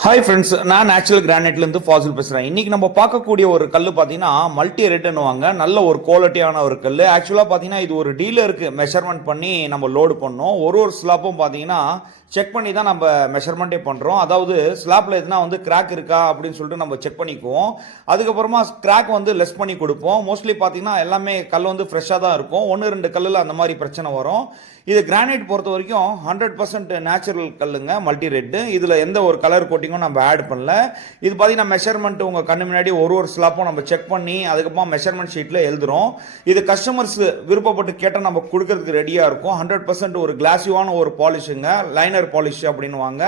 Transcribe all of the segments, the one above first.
Hi friends நான் natural கிரானைட்லேருந்து ஃபாசில் பேசுகிறேன் இன்றைக்கி நம்ம பார்க்கக்கூடிய ஒரு கல் பார்த்தீங்கன்னா மல்டி ரேட்டுன்னுவாங்க நல்ல ஒரு குவாலிட்டியான ஒரு கல் ஆக்சுவலாக பார்த்தீங்கன்னா இது ஒரு டீலருக்கு மெஷர்மெண்ட் பண்ணி நம்ம லோடு பண்ணோம். ஒரு ஒரு ஸ்லாப்பும் பார்த்தீங்கன்னா செக் பண்ணி தான் நம்ம மெஷர்மெண்ட்டே பண்ணுறோம் அதாவது ஸ்லாப்பில் எதுனா வந்து கிராக் இருக்கா அப்படின்னு சொல்லிட்டு நம்ம செக் பண்ணிக்குவோம். அதுக்கப்புறமா கிராக் வந்து லெஸ் பண்ணி கொடுப்போம். மோஸ்ட்லி பார்த்தீங்கன்னா எல்லாமே கல் வந்து ஃப்ரெஷ்ஷாக தான் இருக்கும். ஒன்று ரெண்டு கல்லில் அந்த மாதிரி பிரச்சனை வரும். இது கிரானைட் பொறுத்த வரைக்கும் ஹண்ட்ரட் பர்சன்ட் நேச்சுரல் கல்லுங்க மல்டி ரெட்டு இதில் எந்த ஒரு கலர் கோட்டிங்கும் நம்ம ஆட் பண்ணல. இது பார்த்தீங்கன்னா மெஷர்மெண்ட் உங்கள் கண்ணு முன்னாடி ஒரு ஒரு ஸ்லாப்பும் நம்ம செக் பண்ணி அதுக்கப்புறமா மெஷர்மெண்ட் ஷீட்டில் எழுதுறோம். இது கஸ்டமர்ஸ் விருப்பப்பட்டு கேட்டால் நம்ம கொடுக்கறதுக்கு ரெடியாக இருக்கும். ஹண்ட்ரட் பர்சன்ட் ஒரு கிளாசிவான ஒரு பாலிஷுங்க லைனர் பாலிஷ் அப்படின்வாங்க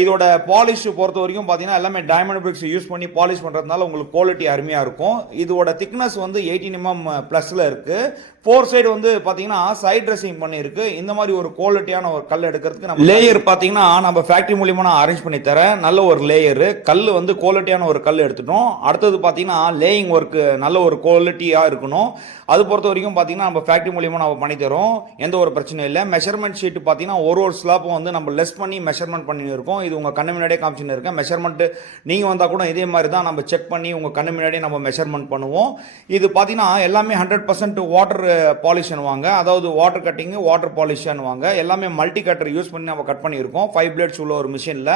இதோட பாலிஷ் பொறுத்த வரைக்கும் பார்த்தீங்கன்னா எல்லாமே டைமண்ட் பிரிக்ஸ் யூஸ் பண்ணி பாலிஷ் பண்ணுறதுனால உங்களுக்கு குவாலிட்டி அருமையாக இருக்கும். இதோட திக்னஸ் வந்து எயிட்டீன் எம்எம் ப்ளஸில் இருக்குது ஃபோர் சைடு வந்து பார்த்தீங்கன்னா சைட் ட்ரெஸ்ஸிங் பண்ணியிருக்கு. இந்த மாதிரி ஒரு குவாலிட்டியான ஒரு கல் எடுக்கிறதுக்கு நம்ம லேயர் பார்த்தீங்கன்னா நம்ம ஃபேக்ட்ரி மூலியமாக நான் அரேஞ்ச் பண்ணி தரேன். நல்ல ஒரு லேயரு கல் வந்து குவாலிட்டியான ஒரு கல் எடுத்துட்டோம். அடுத்தது பார்த்தீங்கன்னா லேயிங் ஒர்க்கு நல்ல ஒரு குவாலிட்டியாக இருக்கணும். அது பொறுத்த வரைக்கும் பார்த்தீங்கன்னா நம்ம ஃபேக்ட்ரி மூலியமாக நம்ம பண்ணி தரோம். எந்த ஒரு பிரச்சனையும் இல்லை. மெஷர்மெண்ட் ஷீட் பார்த்தீங்கன்னா ஒரு ஒரு ஸ்லாப்பும் வந்து நம்ம லெஸ் பண்ணி மெஷர்மெண்ட் பண்ணி இருக்கோம். இது உங்கள் கண்ணு முன்னாடியே காமிச்சுன்னு இருக்கேன். மெஷர்மெண்ட்டு நீங்கள் வந்தால் கூட இதே மாதிரி தான் நம்ம செக் பண்ணி உங்கள் கண்ணு முன்னாடியே நம்ம மெஷர்மெண்ட் பண்ணுவோம். இது பார்த்தீங்கன்னா எல்லாமே ஹண்ட்ரட் பர்சன்ட் வாட்டர் பாலிஷ்னுவாங்க அதாவது வாட்டர் கட்டிங்கு வாட்டர் பாலிஷ்னுவாங்க எல்லாமே மல்டி கட்டர் யூஸ் பண்ணி நம்ம கட் பண்ணியிருக்கோம். ஃபைவ் பிளேட்ஸ் உள்ள ஒரு மிஷினில்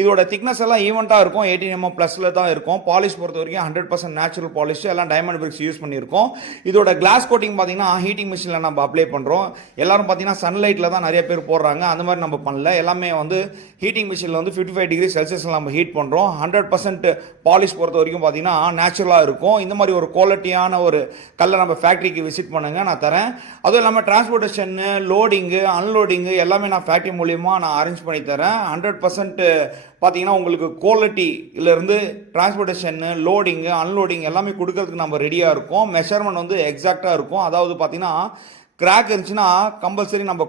இதோட திக்னஸ் எல்லாம் ஈவெண்ட்டாக இருக்கும். எயிட்டின் எம்எம் ப்ளஸில் தான் இருக்கும். பாலிஷ் பொறுத்த வரைக்கும் ஹண்ட்ரட் பர்சன்ட் நேச்சுரல் பாலிஷ் எல்லாம் டைமண்ட் பிரிக்ஸ் யூஸ் பண்ணியிருக்கோம். இதோட கிளாஸ் கோட்டிங் பார்த்தீங்கன்னா ஹீட்டிங் மிஷினில் நம்ம அப்ளை பண்ணுறோம் எல்லாரும் பார்த்தீங்கன்னா சன்லைட்டில் தான் நிறைய பேர் போடுறாங்க. அந்த மாதிரி நம்ம பண்ணல. எல்லாமே வந்து ஹீட்டிங் மிஷினில் வந்து ஃபிஃப்டி ஃபைவ் டிகிரி செல்சியஸில் நம்ம ஹீட் பண்ணுறோம் ஹண்ட்ரட் பர்சன்ட் பாலிஷ் பொறுத்த வரைக்கும் பார்த்தீங்கன்னா நேச்சுரலாக இருக்கும். இந்த மாதிரி ஒரு குவாலிட்டியான ஒரு கல்லை நம்ம ஃபேக்ட்ரிக்கு விசிட் பண்ணுங்க நான் தரேன். அதுவும் இல்லாமல் டிரான்ஸ்போர்ட்டேஷனு லோடிங்கு அன்லோடிங்கு எல்லாமே நான் ஃபேக்ட்ரி மூலியமாக நான் அரேஞ்ச் பண்ணி தரேன். ஹண்ட்ரட் பர்சன்ட் பார்த்தீங்கன்னா உங்களுக்கு குவாலிட்டியிலேருந்து டிரான்ஸ்போர்ட்டேஷனு லோடிங்கு அன்லோடிங் எல்லாமே கொடுக்கறதுக்கு நம்ம ரெடியாக இருக்கும். மெஷர்மெண்ட் வந்து எக்ஸாக்டாக இருக்கும். அதாவது பார்த்தீங்கன்னா கிராக் இருந்துச்சுன்னா கம்பல்சரி நம்ம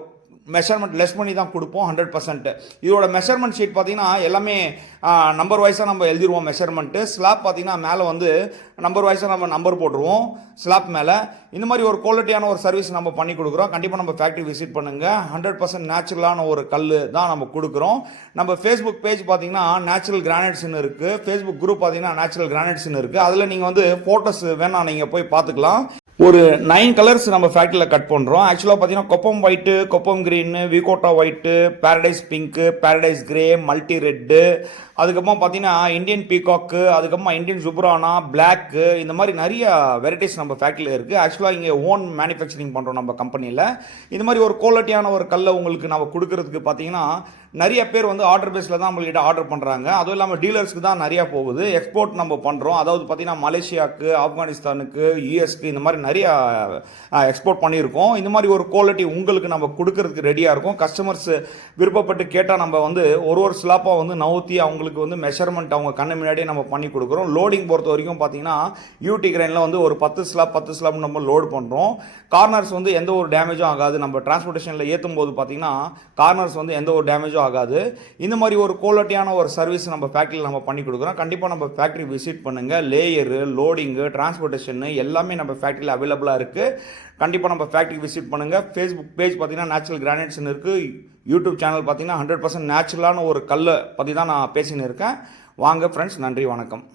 மெஷர்மெண்ட் லெஸ் பண்ணி தான் கொடுப்போம் ஹண்ட்ரட் பர்சன்ட் இதோட மெஷர்மெண்ட் ஷீட் பார்த்தீங்கன்னா எல்லாமே நம்பர் வைஸாக நம்ம எழுதிடுவோம் மெஷர்மெண்ட்டு ஸ்லாப் பார்த்தீங்கன்னா மேலே வந்து நம்பர் வைஸாக நம்ம நம்பர் போட்டுருவோம் ஸ்லாப் மேலே. இந்த மாதிரி ஒரு குவாலிட்டியான ஒரு சர்வீஸ் நம்ம பண்ணி கொடுக்குறோம். கண்டிப்பாக நம்ம ஃபேக்ட்ரி விசிட் பண்ணுங்கள் ஹண்ட்ரட் பர்சன்ட் நேச்சுரலான ஒரு கல் தான் நம்ம கொடுக்குறோம். நம்ம ஃபேஸ்புக் பேஜ் பார்த்தீங்கன்னா நேச்சுரல் கிரானைட்ஸ்னு இருக்குது ஃபேஸ்புக் குரூப் பார்த்தீங்கன்னா நேச்சுரல் கிரானைட்ஸ்னு இருக்குது அதில் நீங்கள் வந்து ஃபோட்டோஸ் வேணால் நீங்கள் போய் பார்த்துக்கலாம். ஒரு நைன் கலர்ஸ் நம்ம ஃபேக்ட்ரியில் கட் பண்ணுறோம் ஆக்சுவலாக பார்த்தீங்கன்னா Koppam white Koppam green விகோட்டா white paradise pink paradise grey multi red அதுக்கப்புறமா பார்த்தீங்கன்னா இந்தியன் பீகாக்கு அதுக்கப்புறமா இந்தியன் சுப்ரானா பிளாக்கு இந்த மாதிரி நிறைய வெரைட்டிஸ் நம்ம ஃபேக்ட்ரியில் இருக்குது ஆக்சுவலாக இங்கே ஓன் மேனுஃபேக்சரிங் பண்ணுறோம் நம்ம கம்பெனியில் இந்த மாதிரி ஒரு குவாலிட்டியான ஒரு கல்லை உங்களுக்கு நம்ம கொடுக்கறதுக்கு பார்த்தீங்கன்னா நிறைய பேர் வந்து ஆர்டர் பேஸில் தான் நம்மள்கிட்ட ஆர்டர் பண்ணுறாங்க அதுவும் இல்லாமல் டீலர்ஸ்க்கு தான் நிறையா போகுது. எக்ஸ்போர்ட் நம்ம பண்ணுறோம் அதாவது பார்த்திங்கன்னா மலேசியாவுக்கு ஆப்கானிஸ்தானுக்கு யூஎஸ்க்கு இந்த மாதிரி நிறையா எக்ஸ்போர்ட் பண்ணியிருக்கோம். இந்த மாதிரி ஒரு குவாலிட்டி உங்களுக்கு நம்ம கொடுக்கறதுக்கு ரெடியாக இருக்கும். கஸ்டமர்ஸ் விருப்பப்பட்டு கேட்டால் நம்ம வந்து ஒரு ஒரு ஸ்லாப்பாக வந்து நவுத்தி அவங்களுக்கு வந்து மெஷர்மெண்ட் அவங்க கண்ணு முன்னாடியே நம்ம பண்ணி கொடுக்குறோம். லோடிங் பொறுத்த வரைக்கும் பார்த்தீங்கன்னா யூடி கிரைனில் வந்து ஒரு பத்து ஸ்லாப் பத்து ஸ்லாப் நம்ம லோடு பண்ணுறோம் கார்னர்ஸ் வந்து எந்த ஒரு டேமேஜும் ஆகாது. நம்ம டிரான்ஸ்போர்ட்டேஷனில் ஏற்றும் போது பார்த்தீங்கன்னா கார்னர்ஸ் வந்து எந்த ஒரு டேமேஜும் ஆகாது. இந்த மாதிரி ஒரு குவாலிட்டியான ஒரு சர்வீஸ் நம்ம ஃபேக்ட்ரியில் நம்ம பண்ணி கொடுக்குறோம். கண்டிப்பாக நம்ம ஃபேக்ட்ரி விசிட் பண்ணுங்கள் லேயரு லோடிங்கு டிரான்ஸ்போர்ட்டேஷன் எல்லாமே நம்ம ஃபேக்ட்ரியில் அவைலபிளாக இருக்குது கண்டிப்பாக நம்ம ஃபேக்ட்ரி விசிட் பண்ணுங்கள் ஃபேஸ்புக் பேஜ் பார்த்தீங்கன்னா நேச்சுரல் கிரானைட்ஸ்னு இருக்குது யூடியூப் சேனல் பார்த்தீங்கன்னா ஹண்ட்ரட் பர்சன்ட் நேச்சுரலான ஒரு கல்லை பற்றி தான் நான் பேசின்னு இருக்கேன். வாங்க ஃப்ரெண்ட்ஸ் நன்றி வணக்கம்.